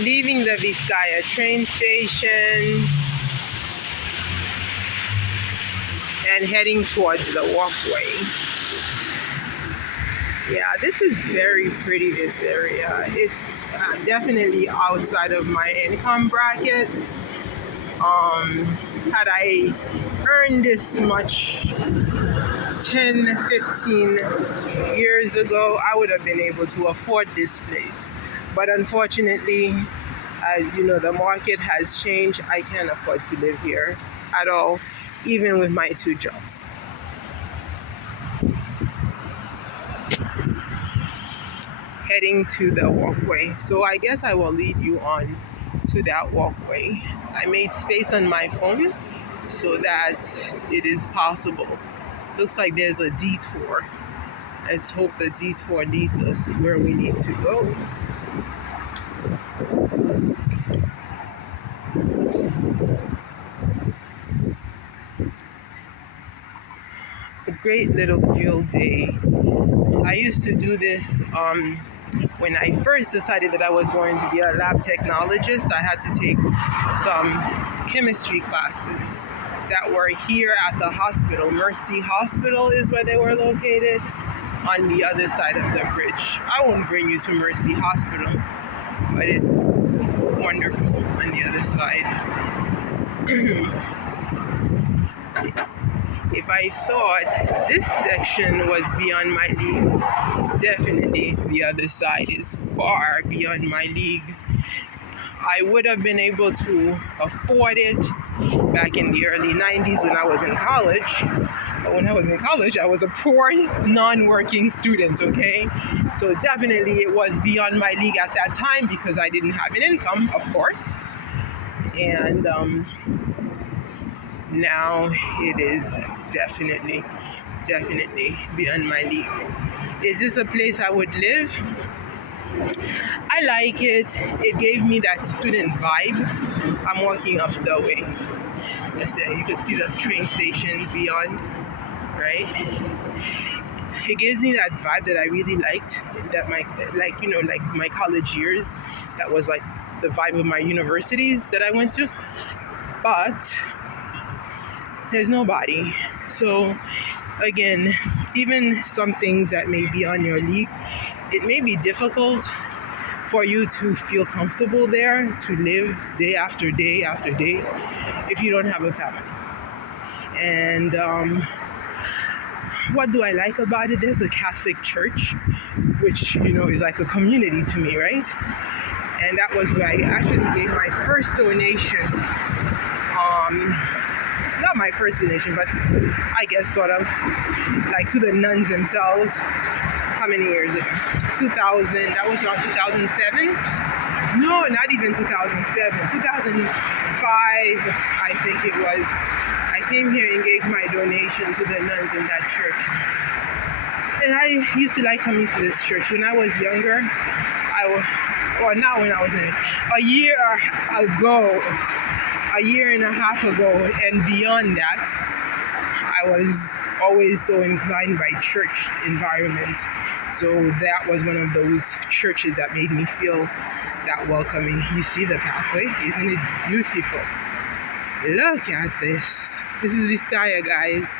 Leaving the Vizcaya train station and heading towards the walkway. Yeah, this is very pretty, this area. It's definitely outside of my income bracket. Had I earned this much 10, 15 years ago, I would have been able to afford this place. But unfortunately, as you know, the market has changed. I can't afford to live here at all, even with my 2 jobs. Heading to the walkway. So I guess I will lead you on to that walkway. I made space on my phone so that it is possible. Looks like there's a detour. Let's hope the detour leads us where we need to go. A great little field day. I used to do this when I first decided that I was going to be a lab technologist. I had to take some chemistry classes that were here at the hospital. Mercy Hospital is where they were located, on the other side of the bridge. I won't bring you to Mercy Hospital, but it's wonderful on the other side. If I thought this section was beyond my league, definitely the other side is far beyond my league. I would have been able to afford it back in the early 90s when I was in college. But when I was in college, I was a poor, non-working student, okay? So definitely it was beyond my league at that time because I didn't have an income, of course. And now it is definitely beyond my league. Is this a place I would live? I like it. It gave me that student vibe. I'm walking up the way. Yes, there you could see the train station beyond, right? It gives me that vibe that I really liked. That like my college years. That was like the vibe of my universities that I went to. But there's nobody. So again, even some things that may be on your league, it may be difficult for you to feel comfortable there, to live day after day after day, if you don't have a family. And what do I like about it? There's a Catholic church, which, is like a community to me, right? And that was where I actually gave my first donation. Not my first donation, but I guess sort of like to the nuns themselves. How many years ago? 2000, that was around 2007? No, not even 2007. 2005, I think it was. I came here and gave my donation to the nuns in that church. And I used to like coming to this church. When I was younger, not when I was in it, a year and a half ago and beyond that, I was always so inclined by church environment. So that was one of those churches that made me feel that welcoming. You see the pathway? Isn't it beautiful? Look at this. This is Vizcaya, guys.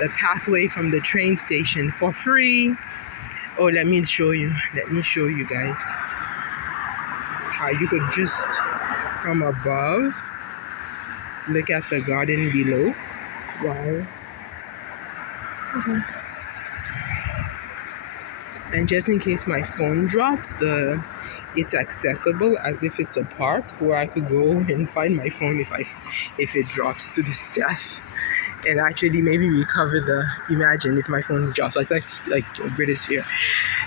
The pathway from the train station for free. Oh, let me show you. Guys. How you could just, from above, look at the garden below. Wow. And just in case my phone drops, it's accessible as if it's a park where I could go and find my phone if it drops to this depth, and actually maybe recover imagine if my phone drops like British here,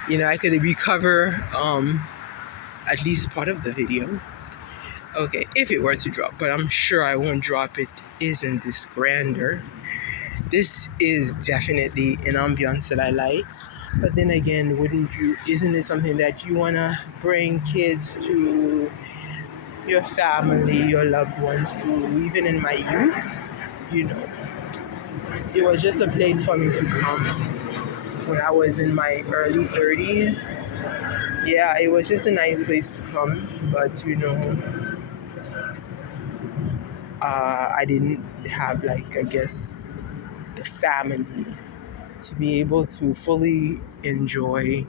I could recover at least part of the video. Okay, if it were to drop, but I'm sure I won't drop it. Isn't this grander? This is definitely an ambiance that I like. But then again, isn't it something that you want to bring kids to, your family, your loved ones to? Even in my youth, it was just a place for me to come. When I was in my early 30s, Yeah, it was just a nice place to come, but I didn't have, like, I guess, the family to be able to fully enjoy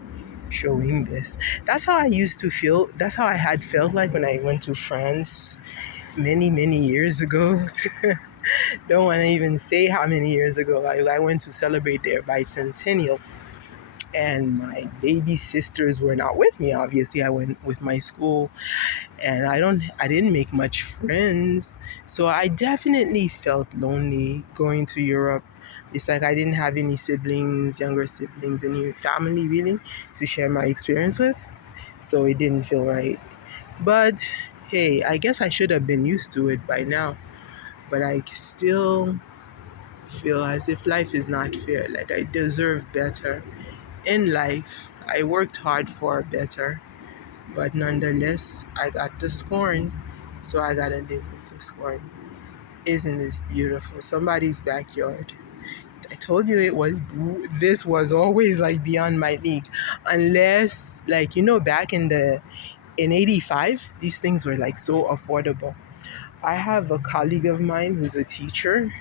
showing this. That's how I used to feel. That's how I had felt like when I went to France many, many years ago. Don't want to even say how many years ago. I went to celebrate their bicentennial, and my baby sisters were not with me. Obviously, I went with my school, and I didn't make much friends. So I definitely felt lonely going to Europe. It's like I didn't have any siblings, younger siblings, any family really to share my experience with. So it didn't feel right. But hey, I guess I should have been used to it by now. But I still feel as if life is not fair. Like I deserve better in life. I worked hard for better, but nonetheless, I got the scorn, so I gotta live with the scorn. Isn't this beautiful? Somebody's backyard. I told you this was always like beyond my league. Unless, like, back in '85, these things were like so affordable. I have a colleague of mine who's a teacher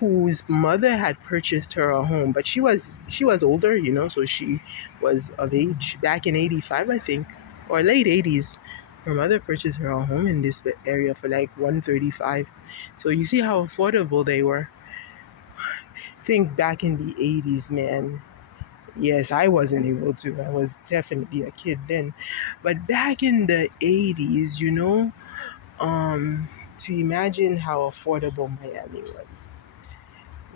whose mother had purchased her a home, but she was older, so she was of age back in '85, I think, or late '80s. Her mother purchased her a home in this area for like 135. So you see how affordable they were. Think back in the '80s, man. Yes, I wasn't able to. I was definitely a kid then. But back in the '80s, to imagine how affordable Miami was.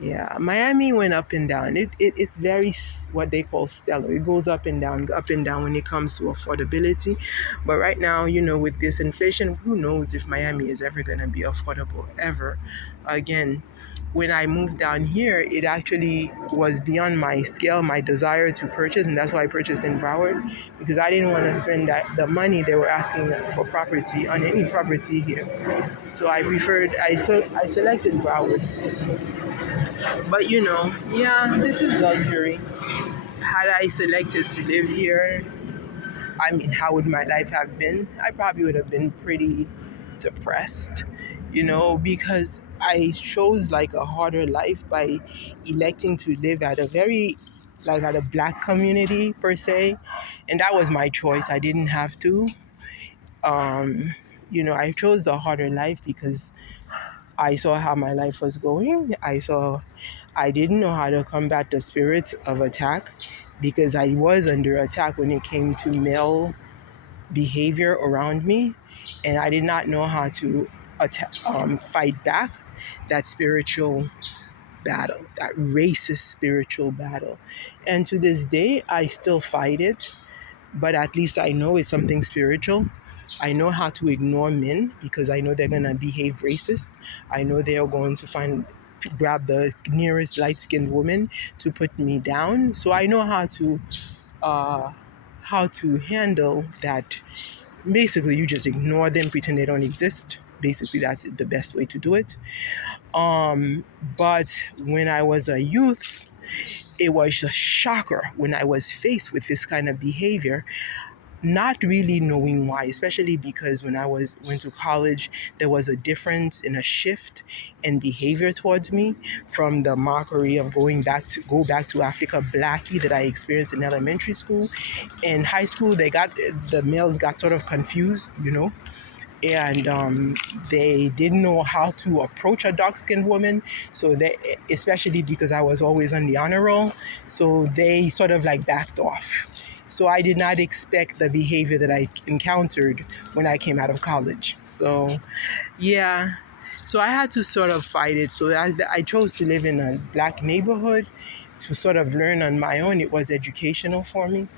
Yeah, Miami went up and down. It's very what they call stellar. It goes up and down when it comes to affordability. But right now, with this inflation, who knows if Miami is ever going to be affordable ever again. When I moved down here, it actually was beyond my scale, my desire to purchase, and that's why I purchased in Broward because I didn't want to spend the money they were asking for property on any property here. So I selected Broward. But yeah, this is luxury. Had I selected to live here, I mean, how would my life have been? I probably would have been pretty depressed, because I chose like a harder life by electing to live at at a black community per se. And that was my choice. I didn't have to. Um, I chose the harder life because I saw how my life was going. I didn't know how to combat the spirits of attack because I was under attack when it came to male behavior around me, and I did not know how to fight back that spiritual battle, that racist spiritual battle. And to this day, I still fight it, but at least I know it's something spiritual. I know how to ignore men because I know they're going to behave racist. I know they are going to grab the nearest light-skinned woman to put me down. So I know uh, how to handle that. Basically, you just ignore them, pretend they don't exist. Basically, that's the best way to do it. But when I was a youth, it was a shocker when I was faced with this kind of behavior, not really knowing why, especially because when I went to college, there was a difference in a shift in behavior towards me from the mockery of go back to Africa blackie that I experienced in elementary school. In high school, the males got sort of confused, and they didn't know how to approach a dark-skinned woman. So especially because I was always on the honor roll, so they sort of like backed off. So I did not expect the behavior that I encountered when I came out of college. So yeah, so I had to sort of fight it. So I chose to live in a black neighborhood to sort of learn on my own. It was educational for me.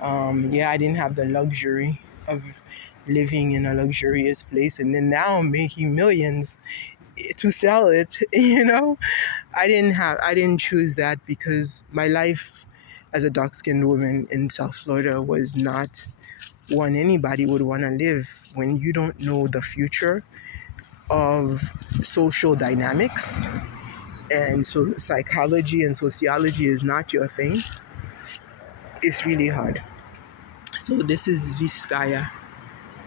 Yeah, I didn't have the luxury of living in a luxurious place and then now I'm making millions to sell it. I didn't choose that because my life as a dark-skinned woman in South Florida was not one anybody would want to live when you don't know the future of social dynamics, and so psychology and sociology is not your thing. It's really hard. So this is Vizcaya.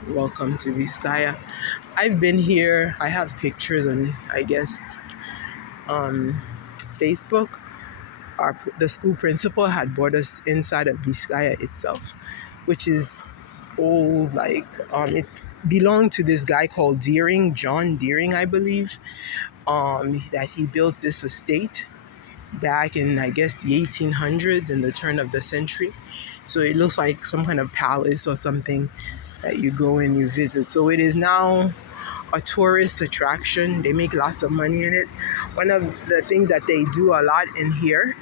Welcome to Vizcaya. I've been here. I have pictures on, I guess, Facebook. The school principal had brought us inside of Vizcaya itself, which is old. Like it belonged to this guy called Deering, John Deering, I believe. That he built this estate back in, I guess, the 1800s, in the turn of the century. So it looks like some kind of palace or something that you go and you visit. So it is now a tourist attraction. They make lots of money in it. One of the things that they do a lot in here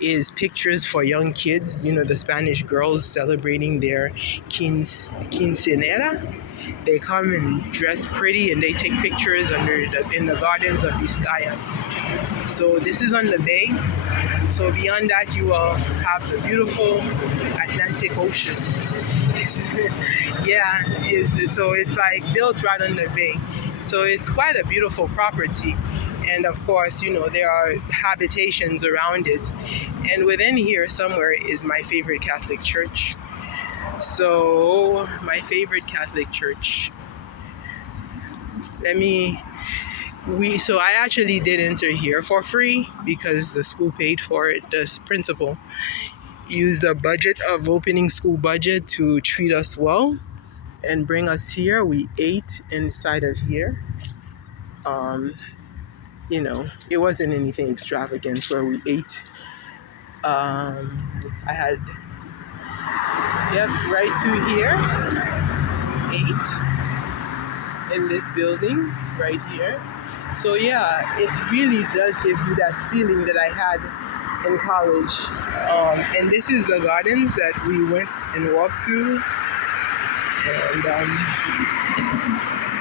is pictures for young kids. You know, the Spanish girls celebrating their quinceanera. They come and dress pretty and they take pictures in the gardens of Vizcaya. So this is on the bay. So beyond that, you will have the beautiful Atlantic Ocean. So it's like built right on the bay. So it's quite a beautiful property. And of course, you know, there are habitations around it. And within here somewhere is my favorite Catholic church. So my favorite Catholic church. So I actually did enter here for free because the school paid for it. The principal used the budget of opening school budget to treat us well and bring us here. We ate inside of here. You know, it wasn't anything extravagant where we ate. I had, right through here, ate in this building right here. So yeah, it really does give you that feeling that I had in college. And this is the gardens that we went and walked through. And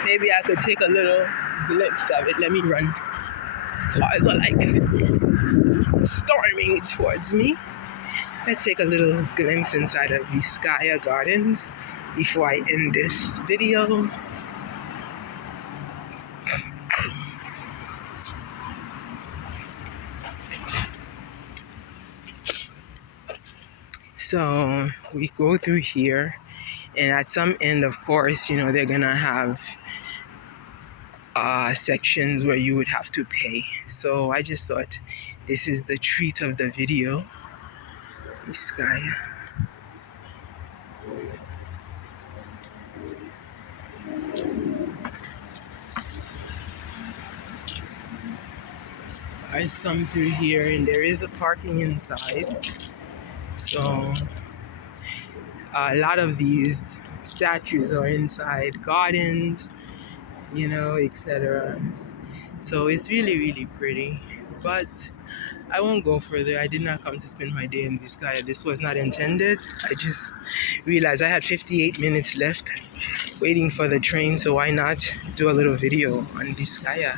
maybe I could take a little glimpse of it. Let me run. Cars are like storming towards me. Let's take a little glimpse inside of Vizcaya Gardens before I end this video. So we go through here, and at some end, of course, you know, they're gonna have sections where you would have to pay. So I just thought this is the treat of the video. Vizcaya. Cars come through here, and there is a parking inside. So a lot of these statues are inside gardens, you know, etc. So it's really, really pretty. But I won't go further. I did not come to spend my day in Vizcaya. This was not intended. I just realized I had 58 minutes left waiting for the train, so why not do a little video on Vizcaya?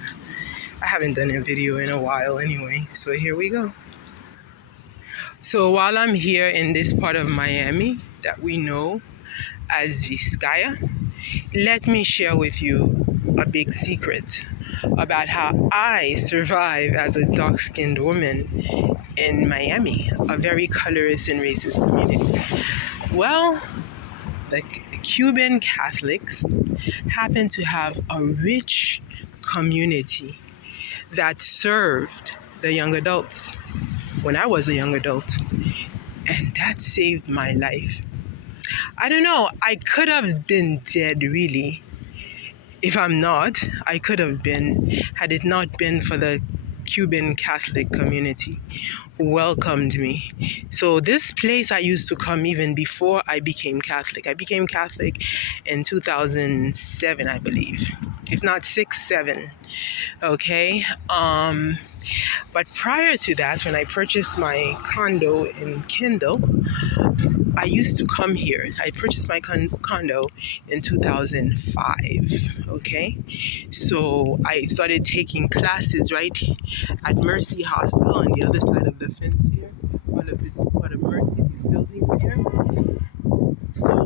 I haven't done a video in a while anyway, so here we go. So while I'm here in this part of Miami that we know as Vizcaya, let me share with you a big secret about how I survive as a dark-skinned woman in Miami, a very colorist and racist community. Well, the Cuban Catholics happen to have a rich community that served the young adults when I was a young adult, and that saved my life. I don't know, I could have been dead, really. If I'm not, I could have been, had it not been for the Cuban Catholic community who welcomed me. So this place I used to come even before I became Catholic. I became Catholic in 2007, I believe, if not 6, 7. Okay. But prior to that, when I purchased my condo in Kendall, I used to come here. I purchased my condo in 2005, okay? So I started taking classes right at Mercy Hospital on the other side of the fence here. One of this is part of Mercy, these buildings here. So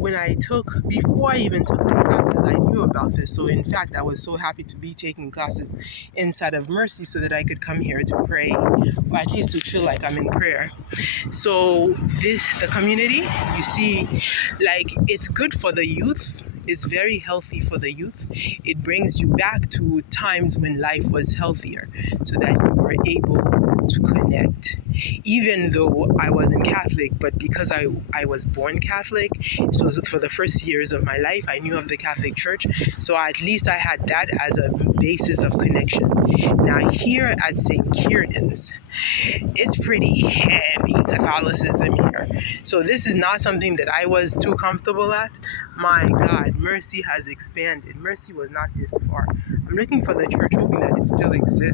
before I even took the classes, I knew about this. So in fact, I was so happy to be taking classes inside of Mercy so that I could come here to pray, or at least to feel like I'm in prayer. So the community, you see, like, it's good for the youth. It's very healthy for the youth. It brings you back to times when life was healthier so that you were able to connect. Even though I wasn't Catholic, but because I was born Catholic, so for the first years of my life, I knew of the Catholic Church. So at least I had that as a basis of connection. Now, here at St. Kieran's, it's pretty heavy Catholicism here. So this is not something that I was too comfortable at. My God, Mercy has expanded. Mercy was not this far. I'm looking for the church, hoping that it still exists.